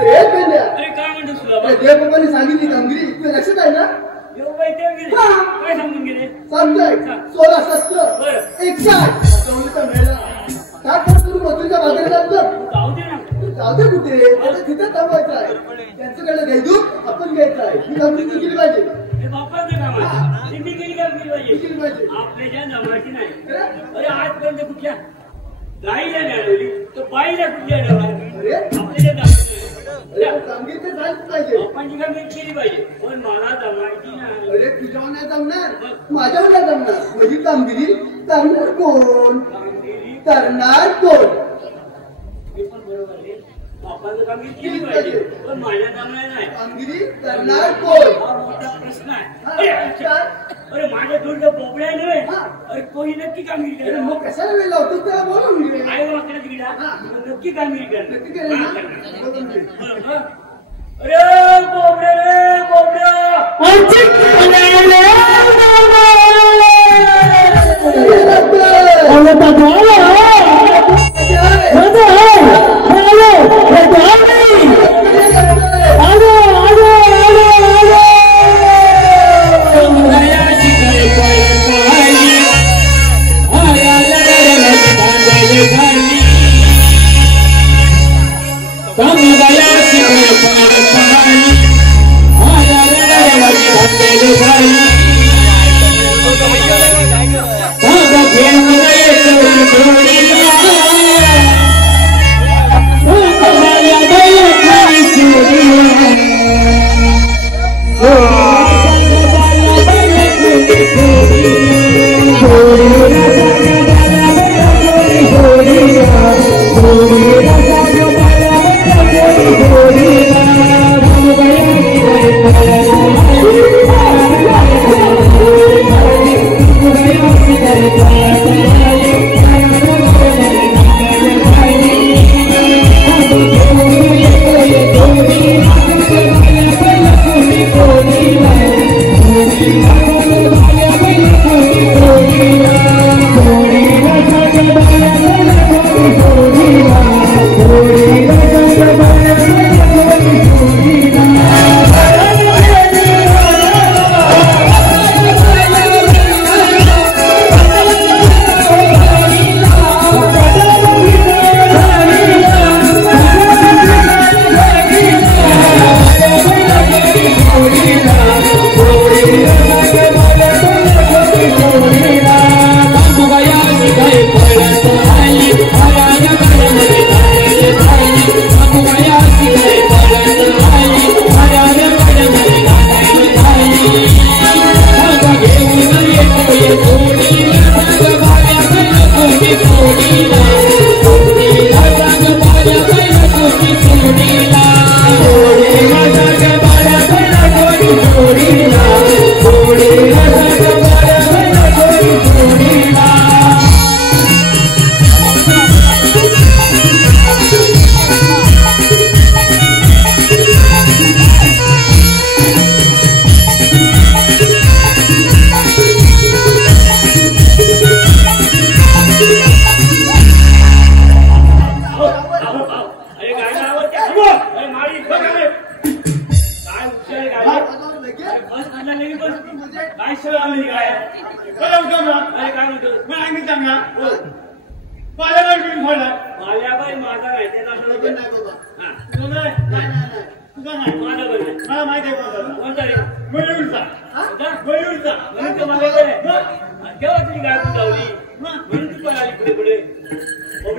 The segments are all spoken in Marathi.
अरे पेंड्या, अरे काय म्हणतोस तुला अरे देवबाबांनी सांगितली कामगिरी तुला लक्षात आहे ना? येऊ बाई देवगिरी काय समजून गेले समजाय 16 शस्त्र बरं 61 जवळचा मेला काय करतो तू मथुरेच्या बाजारात जातो जाऊ दे ना जाऊ दे कुठे आता तिथे थांबायचं आहे त्यांच्याकडे घ्यायचं आपण घ्यायचं आहे ही कामगिरी केली पाहिजे हे बापाचं काम आहे ती केली काम केली पाहिजे पाहिजे आपल्याच्या जमाची नाही अरे आजपर्यंत कुठल्या गाईला मिळवली तर बाईला कुठल्या अरे आपल्याच्या जमाची कामगिरी तर झालीच पाहिजे आपण जी कामगिरी केली पाहिजे पण मला जमायची नाही अरे तुझ्यावर नाही जमणार माझ्यावर नाही जमणार माझी कामगिरी करणार कोण कामगिरी करणार कोण हे पण बरोबर आहे बापाचं कामगिरी केली पाहिजे पण माझ्या जमणार नाही कामगिरी करणार कोण हा मोठा प्रश्न आहे अरे माझ्या थोडं बोबड्या नव्हे अरे कोणी नक्की कामगिरी अरे करणार मग कशाला वेळ लावतो त्याला बोलून घे काय वाकडा तिकडा नक्की कामगिरी नक्की करणार करेल ना? बोलून घे. अरे बोबड्या रे बोबड्या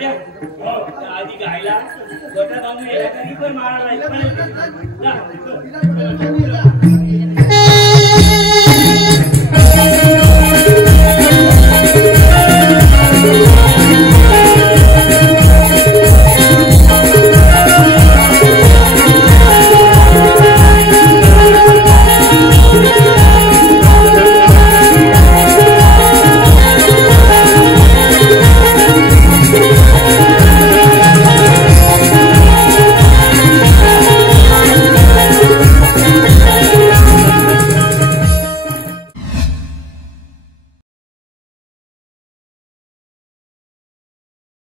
आधी गायला गोटा बांधून पण मारायला